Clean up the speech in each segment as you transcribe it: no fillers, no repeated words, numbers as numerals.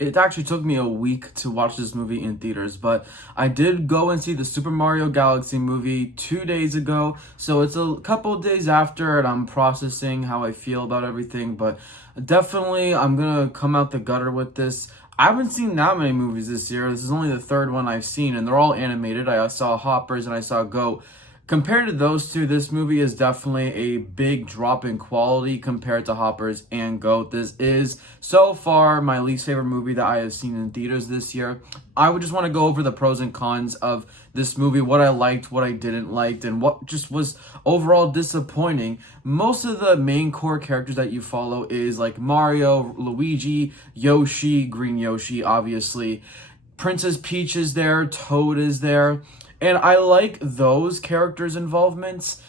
It actually took me a week to watch this movie in theaters, but I did go and see the Super Mario Galaxy movie 2 days ago. So it's a couple of days after, and I'm processing how I feel about everything. But definitely, I'm gonna come out the gutter with this. I haven't seen that many movies this year. This is only the third one I've seen, and they're all animated. I saw Hoppers and I saw Goat. Compared to those two, this movie is definitely a big drop in quality compared to Hoppers and Goat. This is so far my least favorite movie that I have seen in theaters this year. I would just want to go over the pros and cons of this movie, what I liked, what I didn't like, and what just was overall disappointing. Most of the main core characters that you follow is like Mario, Luigi, Yoshi, Green Yoshi, obviously. Princess Peach is there, Toad is there. And I like those characters' involvements.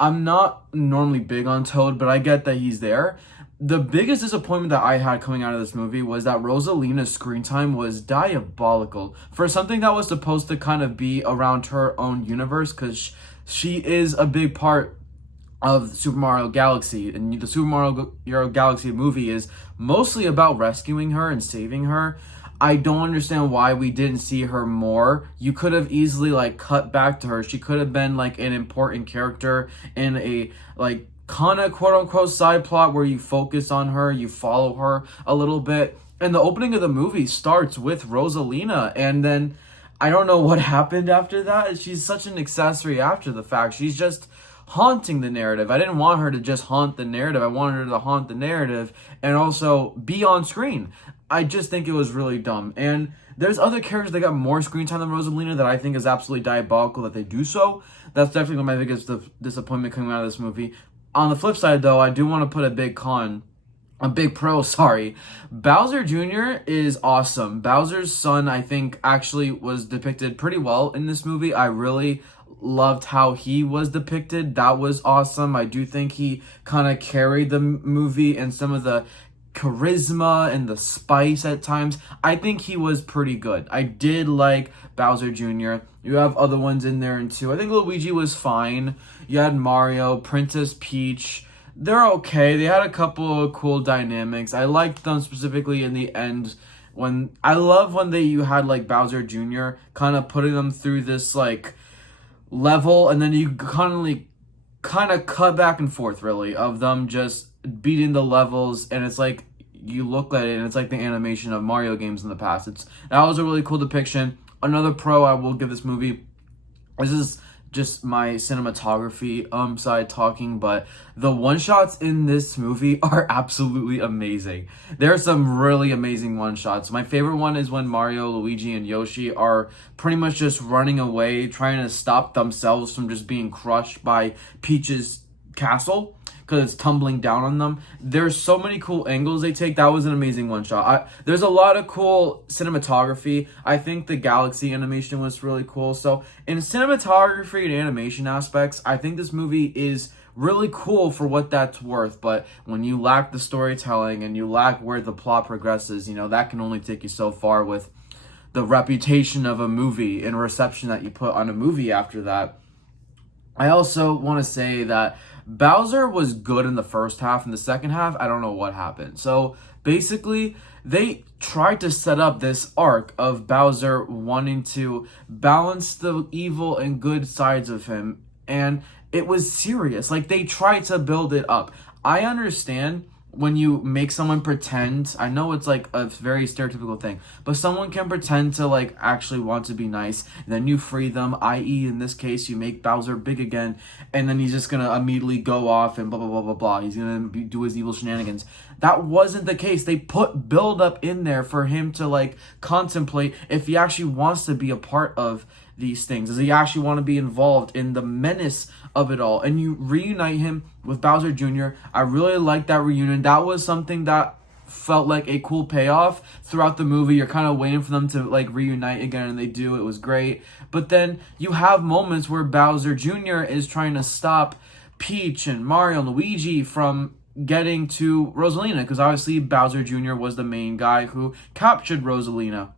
I'm not normally big on Toad, but I get that he's there. The biggest disappointment that I had coming out of this movie was that Rosalina's screen time was diabolical. For something that was supposed to kind of be around her own universe, because she is a big part of Super Mario Galaxy. And the Super Mario Galaxy movie is mostly about rescuing her and saving her. I don't understand why we didn't see her more. You could have easily like cut back to her. She could have been like an important character in a like kind of quote unquote side plot where you focus on her, you follow her a little bit. And the opening of the movie starts with Rosalina, and then I don't know what happened after that. She's such an accessory after the fact. She's just haunting the narrative. I didn't want her to just haunt the narrative. I wanted her to haunt the narrative and also be on screen. I just think it was really dumb. And there's other characters that got more screen time than Rosalina that I think is absolutely diabolical that they do so. That's definitely one of my biggest disappointment coming out of this movie. On the flip side, though, I do want to put a big pro, sorry. Bowser Jr. is awesome. Bowser's son, I think, actually was depicted pretty well in this movie. I really loved how he was depicted. That was awesome. I do think he kind of carried the movie and some of the charisma and the spice at times. I think he was pretty good. I did like Bowser Jr. You have other ones in there too. I think Luigi was fine. You had Mario, Princess Peach. They're okay. They had a couple of cool dynamics. I liked them specifically in the end. I love when you had like Bowser Jr. kind of putting them through this like level, and then you kind of cut back and forth really of them just beating the levels, and it's like you look at it and it's like the animation of Mario games in the past. That was a really cool depiction. Another pro I will give this movie, this is just my cinematography side talking, but the one shots in this movie are absolutely amazing. There are some really amazing one shots. My favorite one is when Mario, Luigi, and Yoshi are pretty much just running away, trying to stop themselves from just being crushed by Peach's castle because it's tumbling down on them. There's so many cool angles they take. That was an amazing one shot. There's a lot of cool cinematography. I think the galaxy animation was really cool. So in cinematography and animation aspects, I think this movie is really cool for what that's worth. But when you lack the storytelling and you lack where the plot progresses, that can only take you so far with the reputation of a movie and reception that you put on a movie after that. I also want to say that Bowser was good in the first half. In the second half, I don't know what happened. So basically, they tried to set up this arc of Bowser wanting to balance the evil and good sides of him. And it was serious. Like, they tried to build it up. I understand when you make someone pretend, I know it's like a very stereotypical thing, but someone can pretend to like actually want to be nice, and then you free them, i.e. in this case, you make Bowser big again, and then he's just gonna immediately go off and blah, blah, blah, blah, blah. He's gonna do his evil shenanigans. That wasn't the case. They put build up in there for him to like contemplate if he actually wants to be a part of these things. Does he actually want to be involved in the menace of it all? And you reunite him with Bowser Jr. I really like that reunion. That was something that felt like a cool payoff throughout the movie. You're kind of waiting for them to like reunite again, and they do. It was great. But then you have moments where Bowser Jr. is trying to stop Peach and Mario and Luigi from getting to Rosalina, because obviously Bowser Jr. was the main guy who captured Rosalina.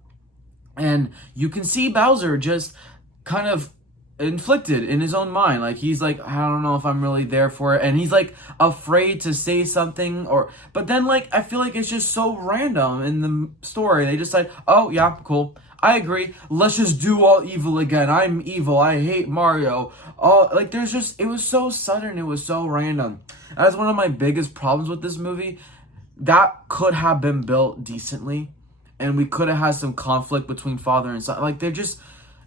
And you can see Bowser just kind of inflicted in his own mind. Like, he's like, I don't know if I'm really there for it, and he's like afraid to say something, or but then like I feel like it's just so random in the story. They just like, oh yeah, cool, I agree, let's just do all evil again. I'm evil, I hate Mario. Oh, like there's just, it was so sudden, it was so random. That's one of my biggest problems with this movie. That could have been built decently, and we could have had some conflict between father and son. Like, they're just,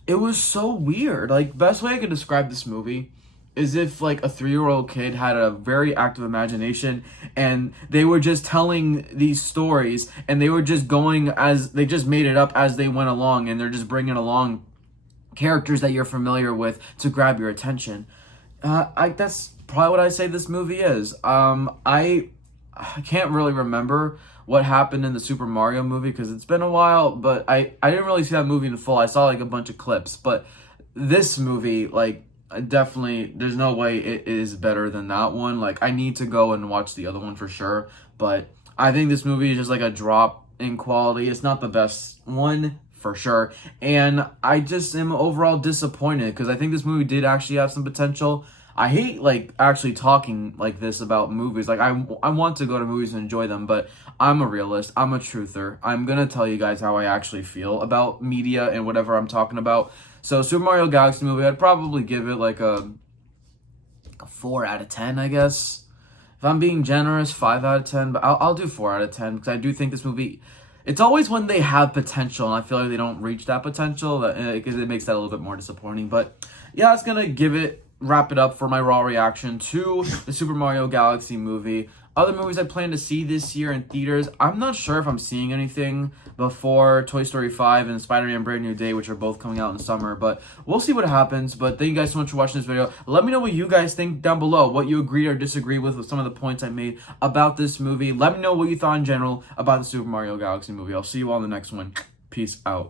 it was so weird. Like, best way I could describe this movie is if like a 3-year-old kid had a very active imagination, and they were just telling these stories, and they were just going as they just made it up as they went along, and they're just bringing along characters that you're familiar with to grab your attention. That's probably what I say this movie is. I can't really remember what happened in the Super Mario movie because it's been a while, but I didn't really see that movie in full. I saw like a bunch of clips, but this movie, like, definitely, there's no way it is better than that one. Like, I need to go and watch the other one for sure, but I think this movie is just like a drop in quality. It's not the best one for sure, and I just am overall disappointed because I think this movie did actually have some potential. I hate like actually talking like this about movies. Like, I want to go to movies and enjoy them, but I'm a realist. I'm a truther. I'm gonna tell you guys how I actually feel about media and whatever I'm talking about. So Super Mario Galaxy movie, I'd probably give it like a 4 out of 10, I guess. If I'm being generous, 5 out of 10, but I'll do 4 out of 10 because I do think this movie, it's always when they have potential and I feel like they don't reach that potential, because it makes that a little bit more disappointing. But yeah, it's gonna wrap it up for my raw reaction to the Super Mario Galaxy movie. Other movies I plan to see this year in theaters, I'm not sure if I'm seeing anything before Toy Story 5 and Spider-Man Brand New Day, which are both coming out in summer, but we'll see what happens. But thank you guys so much for watching this video. Let me know what you guys think down below, what you agree or disagree with some of the points I made about this movie. Let me know what you thought in general about the Super Mario Galaxy movie. I'll see you all in the next one. Peace out.